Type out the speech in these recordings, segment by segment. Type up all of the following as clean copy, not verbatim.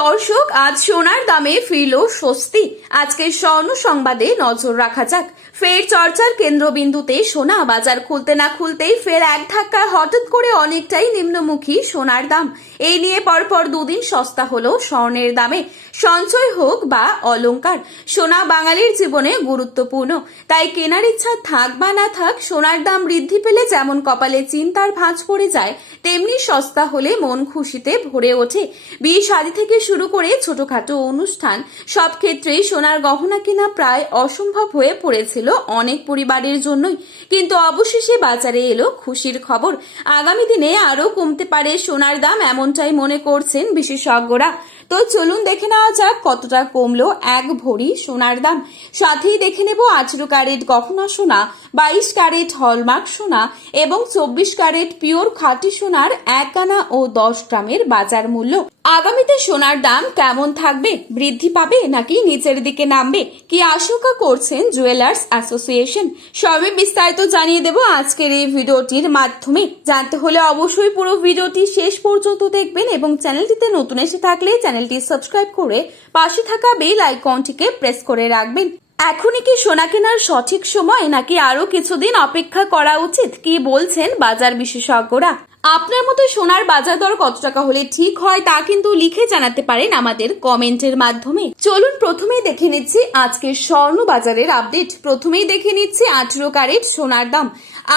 দর্শক, আজ সোনার দামে ফিরল স্বস্তি। আজকের স্বর্ণ সংবাদে নজর রাখা যাক। ফের চর্চার কেন্দ্রবিন্দুতে সোনা। বাজার খুলতে না খুলতেই ফের এক ধাক্কায় হঠাৎ করে অনেকটাই নিম্নমুখী সোনার দাম। এই নিয়ে পরপর দুদিন সস্তা হলো স্বর্ণের দামে। সঞ্চয় হোক বা অলংকার, সোনা বাঙালির জীবনে গুরুত্বপূর্ণ। তাই কেনার ইচ্ছা থাক বা না থাক, সোনার দাম বৃদ্ধি পেলে যেমন কপালে চিন্তার ভাঁজ পড়ে যায়, তেমনি সস্তা হলে মন খুশিতে ভরে ওঠে। বিয়ে শাদী থেকে শুরু করে ছোটখাটো অনুষ্ঠান, সব ক্ষেত্রেই সোনার গহনা কেনা প্রায় অসম্ভব হয়ে পড়েছিল অনেক পরিবারের জন্যই। কিন্তু অবশেষে বাজারে এলো খুশির খবর। আগামী দিনে আরো কমতে পারে সোনার দাম, এমনটাই মনে করছেন বিশেষজ্ঞরা। তো চলুন দেখে নেওয়া যাক কতটা কমলো এক ভরি সোনার দাম। সাথেই দেখে নেব 18 ক্যারেট গহনা সোনা, 22 ক্যারেট হলমার্ক সোনা এবং 24 ক্যারেট পিওর খাঁটি সোনার 1 আনা ও 10 গ্রামের বাজার মূল্য। আগামীতে সোনার দাম কেমন থাকবে? বৃদ্ধি পাবে নাকি নিচের দিকে নামবে? কি আশঙ্কা করছেন জুয়েলার্স অ্যাসোসিয়েশন? সবই বিস্তারিত জানিয়ে দেব আজকের এই ভিডিওটির মাধ্যমে। জানতে হলে অবশ্যই পুরো ভিডিওটি শেষ পর্যন্ত দেখবেন এবং চ্যানেলটিতে নতুন এসে থাকলে চ্যানেলটি সাবস্ক্রাইব করে পাশে থাকা বেল আইকনটিকে প্রেস করে রাখবেন। এখনই কি সোনা কেনার সঠিক সময় নাকি আরো কিছুদিন অপেক্ষা করা উচিত? কি বলছেন বাজার বিশেষজ্ঞরা? আপনার মতো সোনার বাজার দর কত টাকা হলে ঠিক হয় তা কিন্তু লিখে জানাতে পারেন আমাদের কমেন্টের মাধ্যমে। চলুন প্রথমেই দেখে নিচ্ছি আজকের স্বর্ণ বাজারের আপডেট। প্রথমেই দেখে নিচ্ছি 18 ক্যারেট সোনার দাম।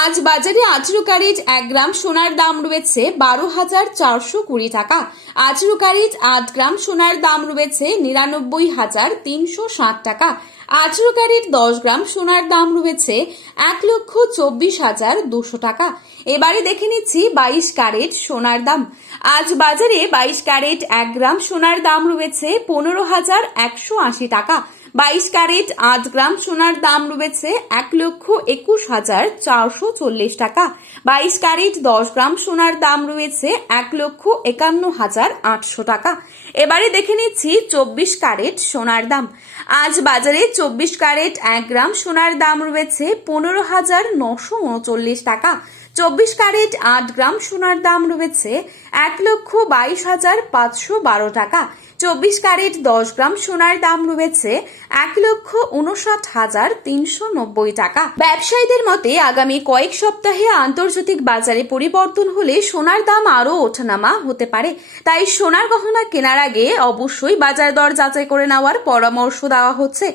আজ বাজারে 18 ক্যারেট 1 গ্রাম সোনার দাম রয়েছে 12,420 টাকা। 18 ক্যারেট 8 গ্রাম সোনার দাম রয়েছে 99,360 টাকা। 18 ক্যারেট 10 গ্রাম সোনার দাম রয়েছে 1,24,200 টাকা। এবারে দেখে নিচ্ছি 22 ক্যারেট সোনার দাম। আজ বাজারে 22 ক্যারেট 1 গ্রাম সোনার দাম রয়েছে 15,180 টাকা। 22 ক্যারেট 8 গ্রাম সোনার দাম রয়েছে 1,21,440 টাকা। 22 ক্যারেট 10 গ্রাম সোনার দাম রয়েছে 1,51,800 টাকা। এবারে দেখে নিচ্ছি 24 ক্যারেট সোনার দাম। আজ বাজারে 24 ক্যারেট 1 গ্রাম সোনার দাম রয়েছে 15,939 টাকা। 24 ক্যারেট 8 গ্রাম সোনার দাম রয়েছে 1,22,512 টাকা। 24 ক্যারেট 10 গ্রাম সোনার দাম রয়েছে 1,59,390 টাকা। ব্যবসায়ীদের মতে আগামী কয়েক সপ্তাহে আন্তর্জাতিক বাজারে পরিবর্তন হলে সোনার দাম আরো ওঠানামা হতে পারে। তাই সোনার গহনা কেনার আগে অবশ্যই বাজার দর যাচাই করে নেওয়ার পরামর্শ দেওয়া হচ্ছে।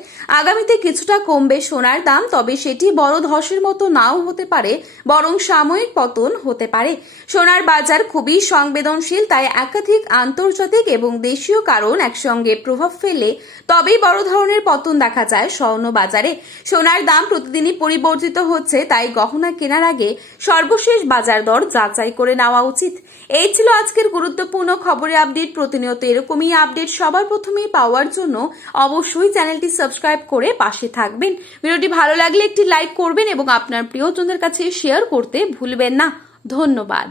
আগামীতে কিছুটা কমবে সোনার দাম, তবে সেটি বড় ধসের মতো নাও হতে পারে, বরং সাময়িক পতন হতে পারে। সোনার বাজার খুবই সংবেদনশীল, তাই একাধিক আন্তর্জাতিক এবং দেশীয় কারণ একসঙ্গে প্রভাব ফেললে তবেই বড় ধরনের পতন দেখা যায় স্বর্ণ বাজারে। সোনার দাম প্রতিদিনই পরিবর্তিত হচ্ছে, তাই গহনা কেনার আগে সর্বশেষ বাজার দর যাচাই করে নেওয়া উচিত। এই ছিল আজকের গুরুত্বপূর্ণ খবরের আপডেট। প্রতিনিয়ত এরকমই আপডেট সবার প্রথমেই পাওয়ার জন্য অবশ্যই চ্যানেলটি সাবস্ক্রাইব করে পাশে থাকবেন। ভিডিওটি ভালো লাগলে একটি লাইক করবেন এবং আপনার প্রিয়জনদের কাছে শেয়ার করতে ভুলবেন না। ধন্যবাদ।